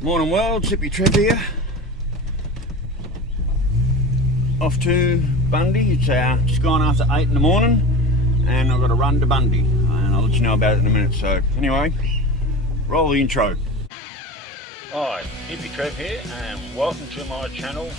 Morning world, Hippy Trev here. Off to Bundy. It's just gone after 8 in the morning and I've got to run to Bundy and I'll let you know about it in a minute. So anyway, roll the intro. Hi, Hippy Trev here and welcome to my channel.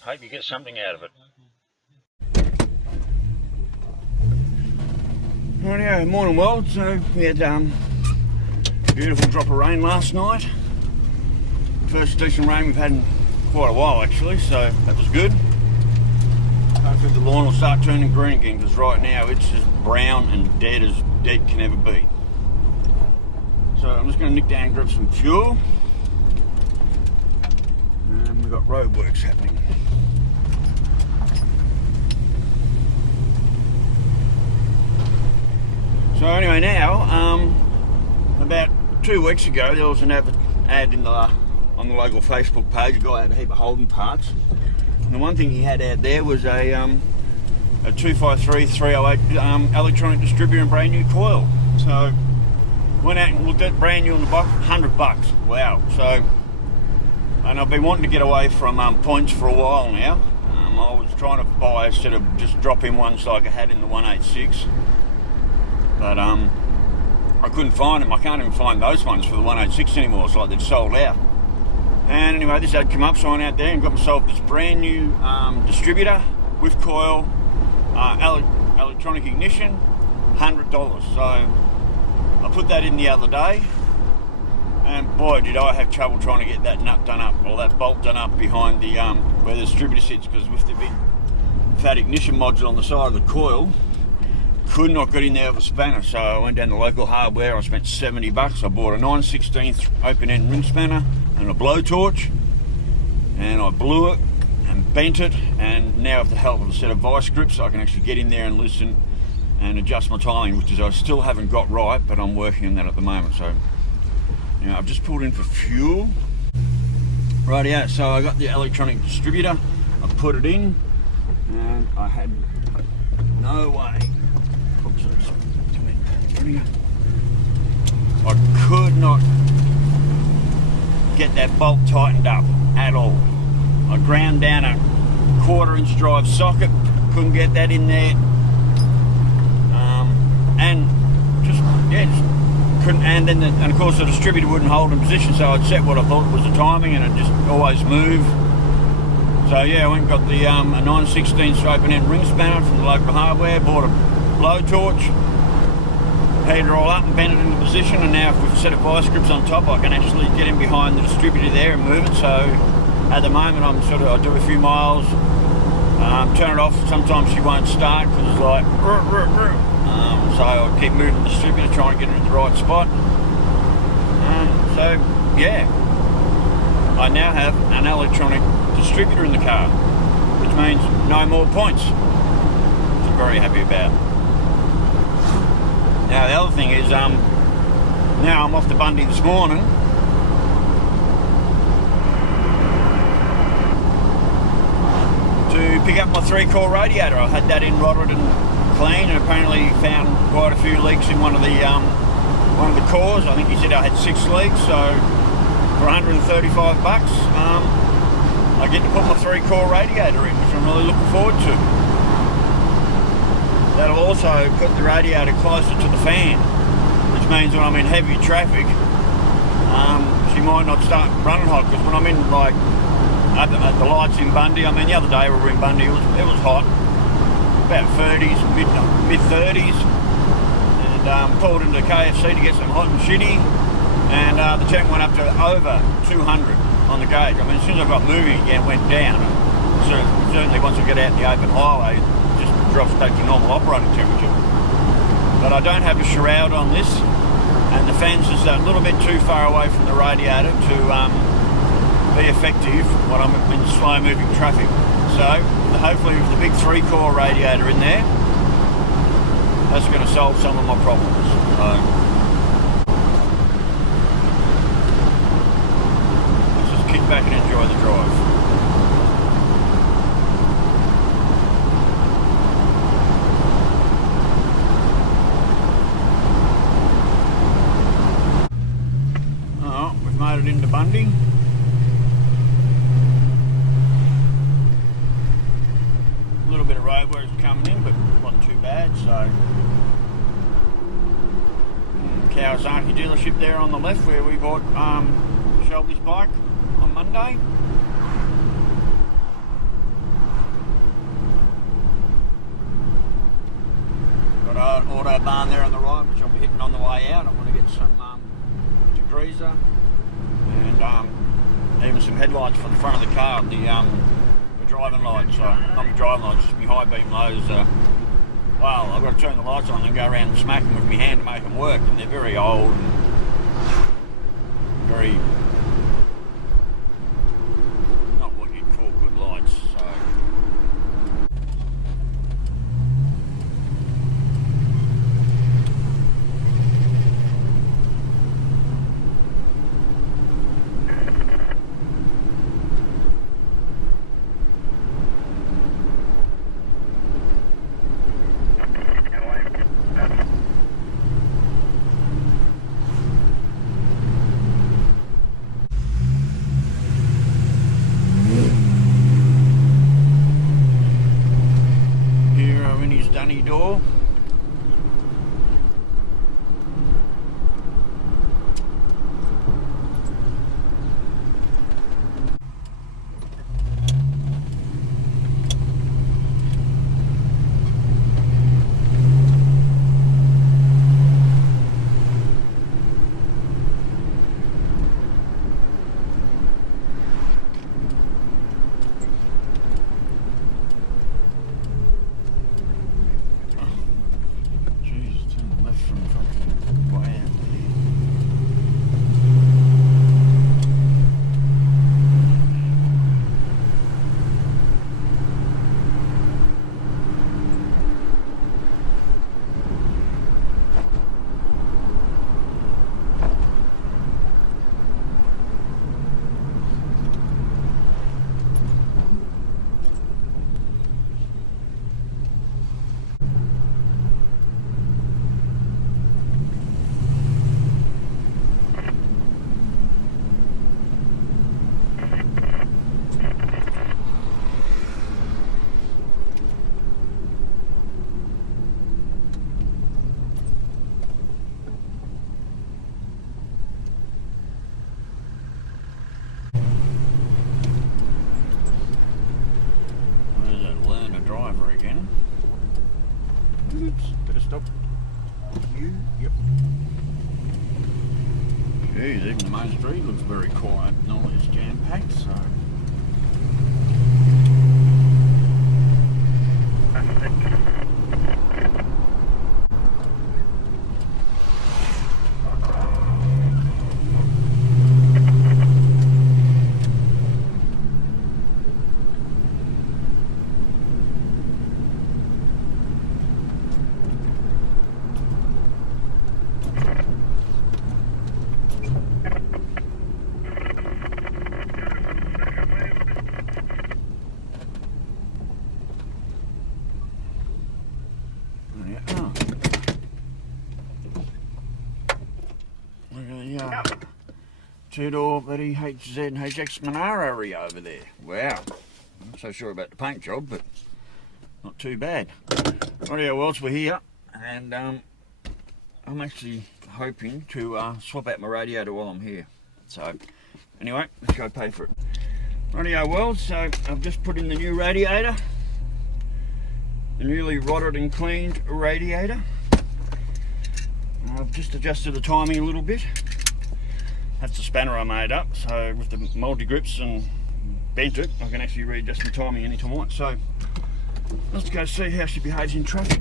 Hope you get something out of it. Rightio, morning world. So we had beautiful drop of rain last night. First decent rain we've had in quite a while actually, so that was good. Hopefully the lawn will start turning green again, because right now it's just brown and dead as dead can ever be. So I'm just going to nick down and grab some fuel. And we've got road works happening. So anyway, now about 2 weeks ago there was an ad in on the local Facebook page. A guy had a heap of Holden parts, and the one thing he had out there was a 253 308 electronic distributor and brand new coil. So went out and looked at brand new in the box, $100. Wow. So, and I've been wanting to get away from points for a while now. I was trying to buy instead of just drop in ones like I had in the 186, but I couldn't find them. I can't even find those ones for the 186 anymore. It's like they've sold out. And anyway, this ad come up, so I went out there and got myself this brand new distributor with coil, electronic ignition, $100. So I put that in the other day, and boy did I have trouble trying to get that nut done up, or that bolt done up behind the where the distributor sits, because with the big fat ignition module on the side of the coil, could not get in there with a spanner. So I went down to local hardware. I spent $70. I bought a 9/16 open end ring spanner and a blowtorch, and I blew it and bent it, and now with the help of a set of vice grips I can actually get in there and loosen and adjust my timing, which is I still haven't got right, but I'm working on that at the moment. So I've just pulled in for fuel. Rightio, so I got the electronic distributor, I put it in, and I had no way. I could not get that bolt tightened up at all. I ground down a 1/4 drive socket, couldn't get that in there, and just couldn't. And then and of course the distributor wouldn't hold in position, so I'd set what I thought was the timing, and it just always moved. So yeah, I went and got the a 9/16 open end ring spanner from the local hardware, bought a blowtorch, heated it all up and bent it into position, and now with a set of vice grips on top I can actually get in behind the distributor there and move it. So at the moment I do a few miles, turn it off, sometimes she won't start because it's like so I'll keep moving the distributor, trying to get it in the right spot. So yeah, I now have an electronic distributor in the car, which means no more points, which I'm very happy about. Now the other thing is, now I'm off to Bundy this morning to pick up my 3-core radiator. I had that in rotted and clean, and apparently found quite a few leaks in one of the cores. I think he said I had 6 leaks, so for $135 I get to put my 3-core radiator in, which I'm really looking forward to. That'll also put the radiator closer to the fan, which means when I'm in heavy traffic, she might not start running hot, because when I'm in like at the lights in Bundy, I mean the other day we were in Bundy, it was hot, about 30s, mid 30s, and pulled into KFC to get some hot and shitty, and the temp went up to over 200 on the gauge. I mean, as soon as I got moving again, it went down. So certainly once I get out in the open highway, it just drops back to normal operating temperature. But I don't have a shroud on this, and the fan's just a little bit too far away from the radiator to be effective when I'm in slow moving traffic. So hopefully with the big 3-core radiator in there, that's going to solve some of my problems. Let's just kick back and enjoy the drive. We've made it into Bundy. A little bit of roadwork coming in, but not too bad. So, Kawasaki dealership there on the left, where we bought Shelby's bike on Monday. Got an Autobahn there on the right, which I'll be hitting on the way out. I'm going to get some degreaser and even some headlights for the front of the car, the driving lights, not the driving lights, just my high beam lows. Well, I've got to turn the lights on and go around and smack them with my hand to make them work, and they're very old and very not what you'd call good lights. So. Door. Oops, better stop. Yep. Geez, even the main street looks very quiet. Normally it's jam-packed, so... Two-door bloody HZ and HX Monaro over there. Wow. I'm not so sure about the paint job, but not too bad. Rightio, well, we're here, and I'm actually hoping to swap out my radiator while I'm here. So, anyway, let's go pay for it. Rightio, well, so I've just put in the new radiator. The newly rotted and cleaned radiator. I've just adjusted the timing a little bit. That's the spanner I made up, so with the multi-grips and bent it, I can actually readjust the timing anytime I want. So let's go see how she behaves in traffic.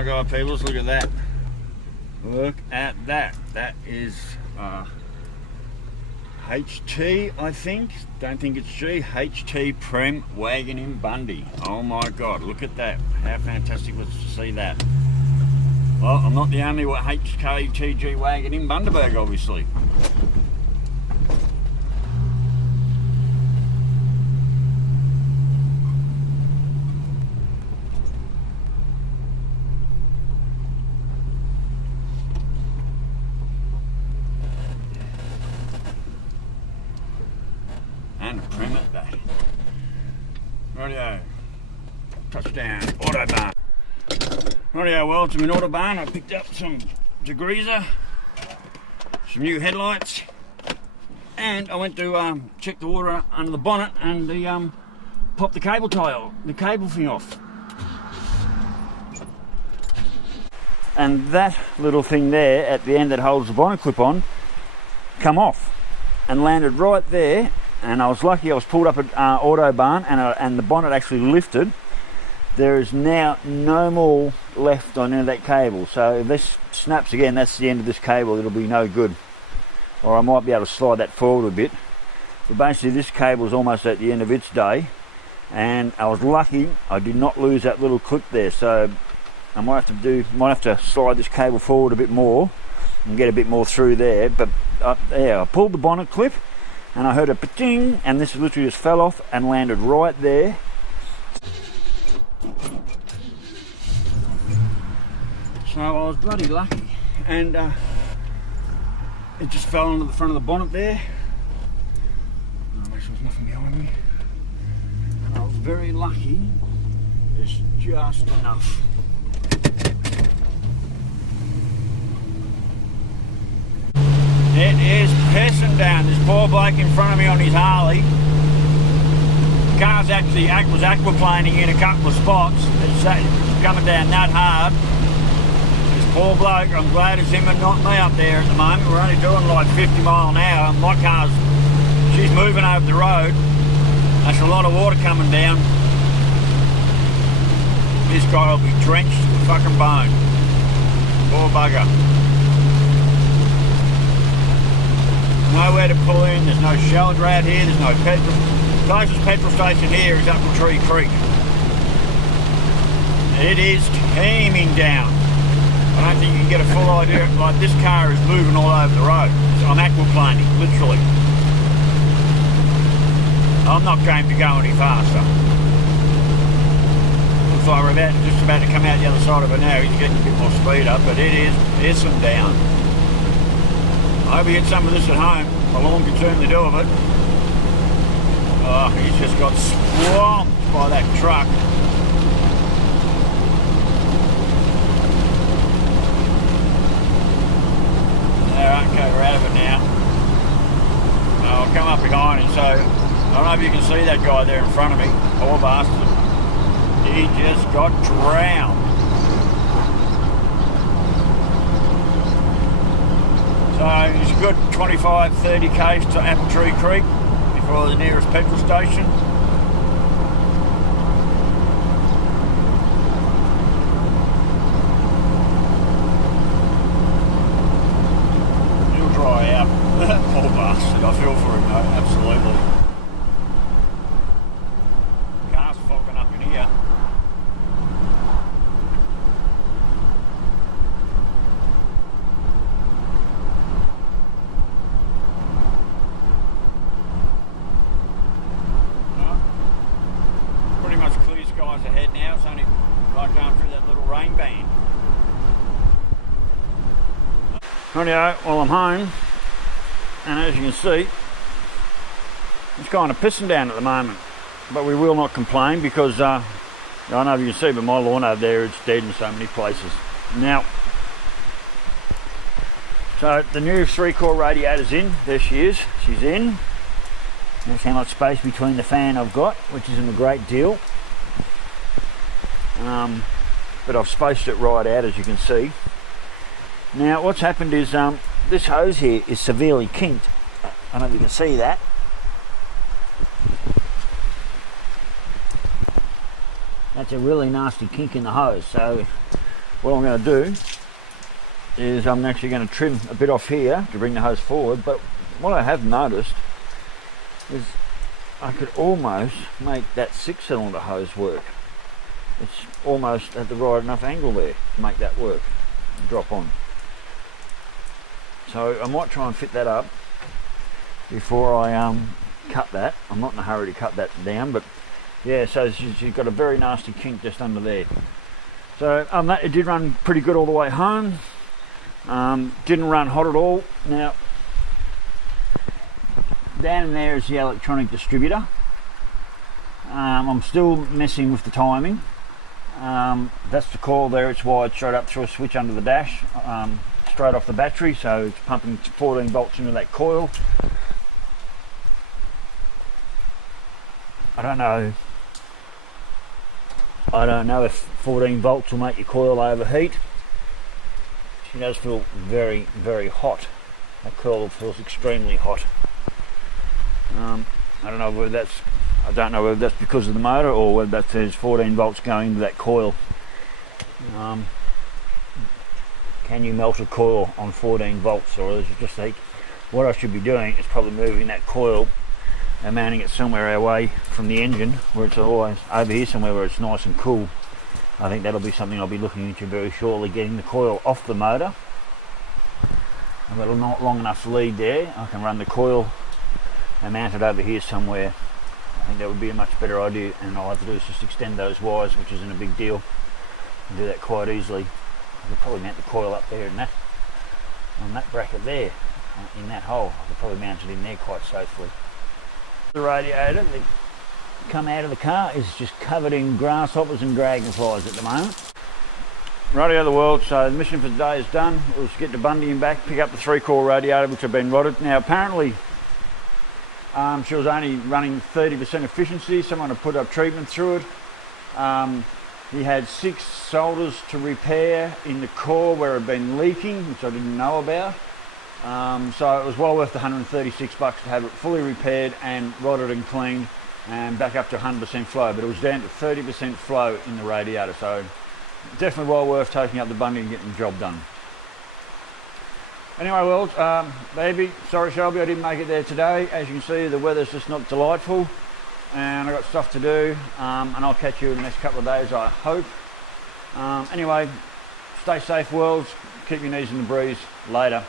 my God, people, look at that. Look at that. That is HT, I think. Don't think it's G. HT Prem wagon in Bundy. Oh my God, look at that. How fantastic was to see that. Well, I'm not the only HKTG wagon in Bundaberg, obviously. And a Prem at that. Rightio. Touchdown. Autobahn. Rightio, well, it's an Autobahn. I picked up some degreaser, some new headlights, and I went to check the water under the bonnet and pop the cable tie, the cable thing off. And that little thing there at the end that holds the bonnet clip on come off and landed right there. And I was lucky I was pulled up at Autobahn and the bonnet actually lifted. There is now no more left on any of that cable. So if this snaps again, that's the end of this cable. It'll be no good. Or I might be able to slide that forward a bit. But basically this cable is almost at the end of its day. And I was lucky I did not lose that little clip there. So I might have to slide this cable forward a bit more and get a bit more through there. But yeah, I pulled the bonnet clip. And I heard a pa-ting, and this literally just fell off and landed right there. So I was bloody lucky, and it just fell onto the front of the bonnet there. I'll make sure there's nothing behind me. And I was very lucky. It's just enough. It is pissing down. This poor bloke in front of me on his Harley. The car's actually was aquaplaning in a couple of spots. It's coming down that hard. This poor bloke, I'm glad it's him and not me up there at the moment. We're only doing like 50 mile an hour. My car's, she's moving over the road. That's a lot of water coming down. This guy will be drenched to the fucking bone. Poor bugger. Nowhere to pull in, there's no shelter out here, there's no petrol. The closest petrol station here is Appletree Creek. It is teeming down. I don't think you can get a full idea, like this car is moving all over the road. So I'm aquaplaning, literally. I'm not going to go any faster. Looks like we're just about to come out the other side of it now. He's getting a bit more speed up, but it is pissing down. I hope he gets some of this at home. My lawn can certainly do of it. Oh, he's just got swamped by that truck. Alright, okay, we're out of it now. I'll come up behind him, so I don't know if you can see that guy there in front of me. Poor bastard. He just got drowned. So it's a good 25-30 k's to Appletree Creek before the nearest petrol station. He'll dry out. Poor bastard, I feel for him though, absolutely. Car's fogging up in here. Ahead now, it's only right going through that little rain band. Rightio, well I'm home, and as you can see, it's kind of pissing down at the moment, but we will not complain because I don't know if you can see, but my lawn over there is dead in so many places. Now, so the new 3-core radiator's in, there she is, she's in. There's how much space between the fan I've got, which isn't a great deal. But I've spaced it right out, as you can see. Now what's happened is this hose here is severely kinked. I don't know if you can see that. That's a really nasty kink in the hose, so what I'm going to do is I'm actually going to trim a bit off here to bring the hose forward, but what I have noticed is I could almost make that 6-cylinder hose work. It's almost at the right enough angle there to make that work and drop on. So I might try and fit that up before I cut that. I'm not in a hurry to cut that down, but yeah, so she's got a very nasty kink just under there. So it did run pretty good all the way home. Didn't run hot at all. Now, down in there is the electronic distributor. I'm still messing with the timing. That's the coil there. It's wired straight up through a switch under the dash, straight off the battery, so it's pumping 14 volts into that coil. I don't know if 14 volts will make your coil overheat. She does feel very, very hot. That coil feels extremely hot. I don't know whether that's because of the motor or whether there's 14 volts going into that coil. Can you melt a coil on 14 volts, or is it just like what I should be doing is probably moving that coil and mounting it somewhere away from the engine where it's always over here somewhere where it's nice and cool. I think that'll be something I'll be looking into very shortly, getting the coil off the motor. I've got a not long enough lead there. I can run the coil and mount it over here somewhere. I think that would be a much better idea, and all I have to do is just extend those wires, which isn't a big deal. I can do that quite easily. I could probably mount the coil up there in on that bracket there, in that hole. I could probably mount it in there quite safely. The radiator that come out of the car is just covered in grasshoppers and dragonflies at the moment. Radio the world, so the mission for today is done. We'll just get to Bundy and back, pick up the 3-core radiator which have been rotted. Now apparently she was only running 30% efficiency. Someone had put up treatment through it. He had 6 solders to repair in the core where it had been leaking, which I didn't know about. So it was well worth the $136 to have it fully repaired and rotted and cleaned and back up to 100% flow, but it was down to 30% flow in the radiator, so definitely well worth taking up the Bundy and getting the job done. Anyway, well, baby, sorry Shelby I didn't make it there today. As you can see, the weather's just not delightful and I've got stuff to do, and I'll catch you in the next couple of days, I hope. Anyway, stay safe worlds, keep your knees in the breeze. Later.